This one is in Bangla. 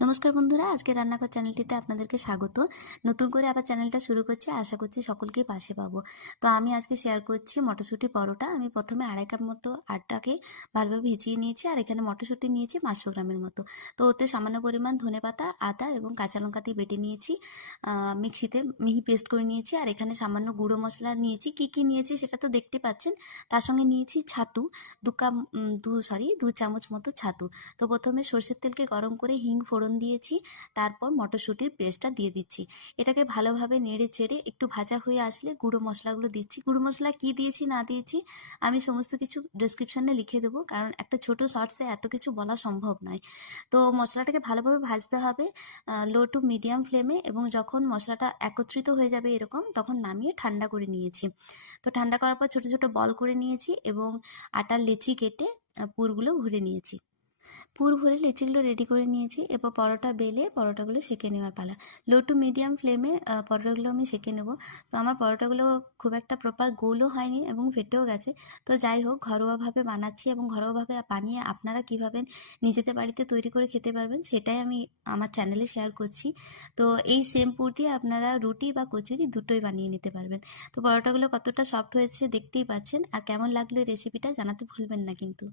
নমস্কার বন্ধুরা, আজকে রান্নাঘর চ্যানেলটিতে আপনাদেরকে স্বাগত। নতুন করে আবার চ্যানেলটা শুরু করছি, আশা করছি সকলকেই পাশে পাবো। তো আমি আজকে শেয়ার করছি মটরশুঁটি পরোটা। আমি প্রথমে 2.5 কাপ মতো আটাকে ভালোভাবে ভিজিয়ে নিয়েছি, আর এখানে মটরশুঁটি নিয়েছি 500 গ্রামের মতো। তো ওতে সামান্য পরিমাণ ধনেপাতা, আদা এবং কাঁচা লঙ্কা দিয়ে বেটে নিয়েছি, মিক্সিতে মিহি পেস্ট করে নিয়েছি। আর এখানে সামান্য গুঁড়ো মশলা নিয়েছি, কি কি নিয়েছি সেটা তো দেখতে পাচ্ছেন। তার সঙ্গে নিয়েছি ছাতু, 2 চামচ মতো ছাতু। তো প্রথমে সরষের তেলকে গরম করে হিং ফোড়ন দিয়েছি, তারপর মটরশুঁটির পেস্টটা দিয়ে দিচ্ছি। এটাকে ভালোভাবে নেড়ে চেড়ে একটু ভাজা হয়ে আসলে গুঁড়ো মশলাগুলো দিচ্ছি। গুঁড়ো মশলা কী দিয়েছি না দিয়েছি আমি সমস্ত কিছু ডেসক্রিপশানে লিখে দেবো, কারণ একটা ছোট শর্টসে এত কিছু বলা সম্ভব নয়। তো মশলাটাকে ভালোভাবে ভাজতে হবে লো টু মিডিয়াম ফ্লেমে, এবং যখন মশলাটা একত্রিত হয়ে যাবে এরকম, তখন নামিয়ে ঠান্ডা করে নিয়েছি। তো ঠান্ডা করার পর ছোটো ছোটো বল করে নিয়েছি এবং আটার লেচি কেটে পুরগুলো ভরে নিয়েছি। পুর ভরে লিচিগুলো রেডি করে নিয়েছি। এরপর পরোটা বেলে পরোটাগুলো সেঁকে নেওয়ার পালা। লো টু মিডিয়াম ফ্লেমে পরোটাগুলো আমি সেঁকে নেব। তো আমার পরোটাগুলো খুব একটা প্রপার গোলও হয়নি এবং ফেটেও গেছে। তো যাই হোক, ঘরোয়াভাবে বানাচ্ছি এবং ঘরোয়াভাবে বানিয়ে আপনারা কীভাবে নিজেদের বাড়িতে তৈরি করে খেতে পারবেন সেটাই আমি আমার চ্যানেলে শেয়ার করছি। তো এই সেম পুর দিয়ে আপনারা রুটি বা কচুরি দুটোই বানিয়ে নিতে পারবেন। তো পরোটাগুলো কতটা সফট হয়েছে দেখতেই পাচ্ছেন। আর কেমন লাগলো এই রেসিপিটা জানাতে ভুলবেন না কিন্তু।